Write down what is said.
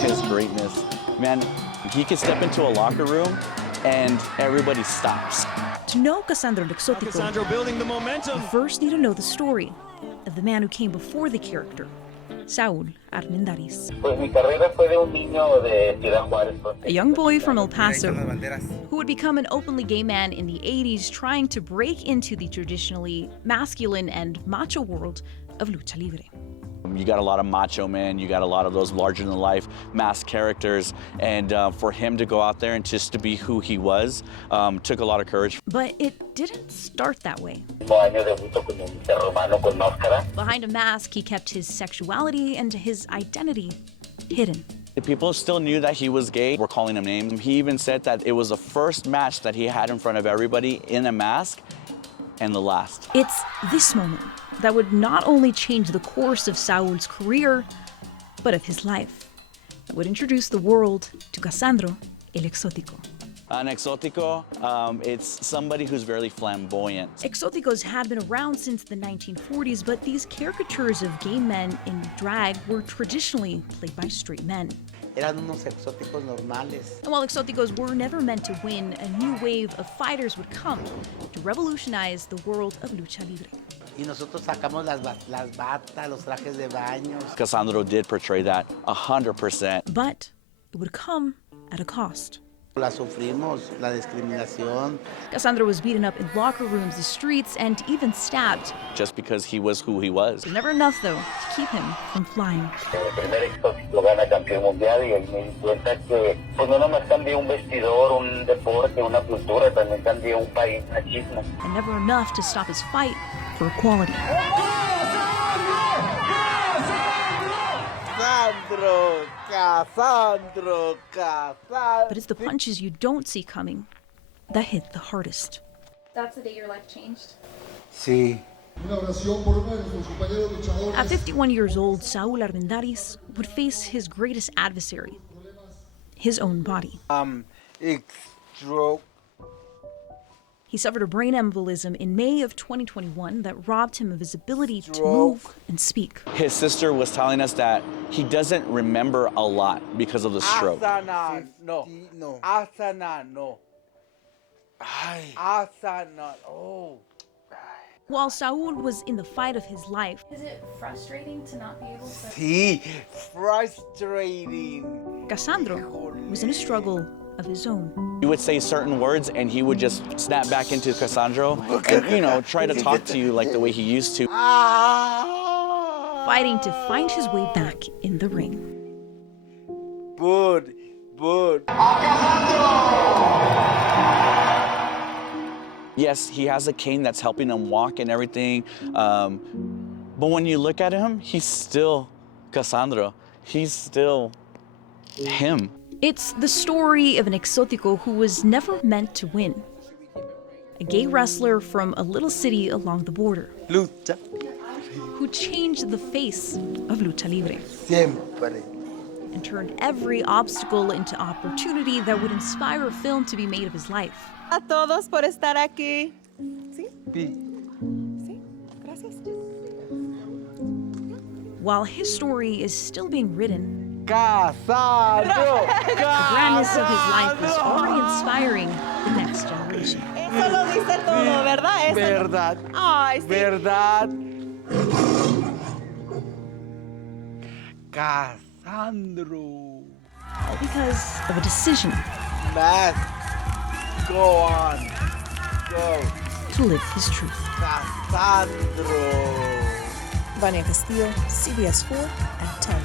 his greatness. Man, he could step into a locker room and everybody stops. To know Cassandro El Exotico, Cassandro building the momentum. you first need to know the story of the man who came before the character, Saúl Armendáriz. A young boy from El Paso who would become an openly gay man in the 80s, trying to break into the traditionally masculine and macho world of Lucha Libre. You got a lot of macho men, you got a lot of those larger-than-life masked characters, and for him to go out there and just to be who he was took a lot of courage. But it didn't start that way. Behind a mask, he kept his sexuality and his identity hidden. The people still knew that he was gay. We're calling him names. He even said that it was the first match that he had in front of everybody in a mask, and the last. It's this moment that would not only change the course of Saúl's career, but of his life. It would introduce the world to Cassandro El Exotico. An exotico, it's somebody who's very flamboyant. Exoticos had been around since the 1940s, but these caricatures of gay men in drag were traditionally played by straight men. Eran unos exóticos normales. And while exoticos were never meant to win, a new wave of fighters would come to revolutionize the world of Lucha Libre. Y nosotros sacamos las batas, los trajes de baños. Cassandro did portray that 100%. But it would come at a cost. La sufrimos, la discriminación. Cassandro was beaten up in locker rooms, the streets, and even stabbed. Just because he was who he was. It was never enough, though, to keep him from flying. El primer exótico gana campeón mundial y ahí me di cuenta que pues no nomás cambia un vestidor, un deporte, una cultura, también cambia un país, machismo. And never enough to stop his fight for equality. Cassandro. But it's the punches you don't see coming that hit the hardest. That's the day your life changed? Sí. At 51 years old, Saúl Armendáriz would face his greatest adversary, his own body. Stroke. He suffered a brain embolism in May of 2021 that robbed him of his ability to move and speak. His sister was telling us that he doesn't remember a lot because of the stroke. Asana, no. Asana, no. Asana, oh. While Saúl was in the fight of his life, Is it frustrating to not be able to? Sí, frustrating. Cassandro was in a struggle of his own. He would say certain words and he would just snap back into Cassandro and, you know, try to talk to you like the way he used to. Fighting to find his way back in the ring. Bud. Yes, he has a cane that's helping him walk and everything. But when you look at him, he's still Cassandro. He's still him. It's the story of an exotico who was never meant to win. A gay wrestler from a little city along the border. Lucha. Who changed the face of Lucha Libre. Siempre. And turned every obstacle into opportunity that would inspire a film to be made of his life. A todos por estar aquí. Sí. Sí, gracias. While his story is still being written, Cassandro. the grandness of his life is already inspiring the next generation. Eso lo dice todo, ¿verdad? Eso Verdad. Ay, sí. Verdad. Cassandro. All because of a decision Matt. Go on. Go. to live his truth. Cassandro. Vania Castillo, CBS 4 at 10.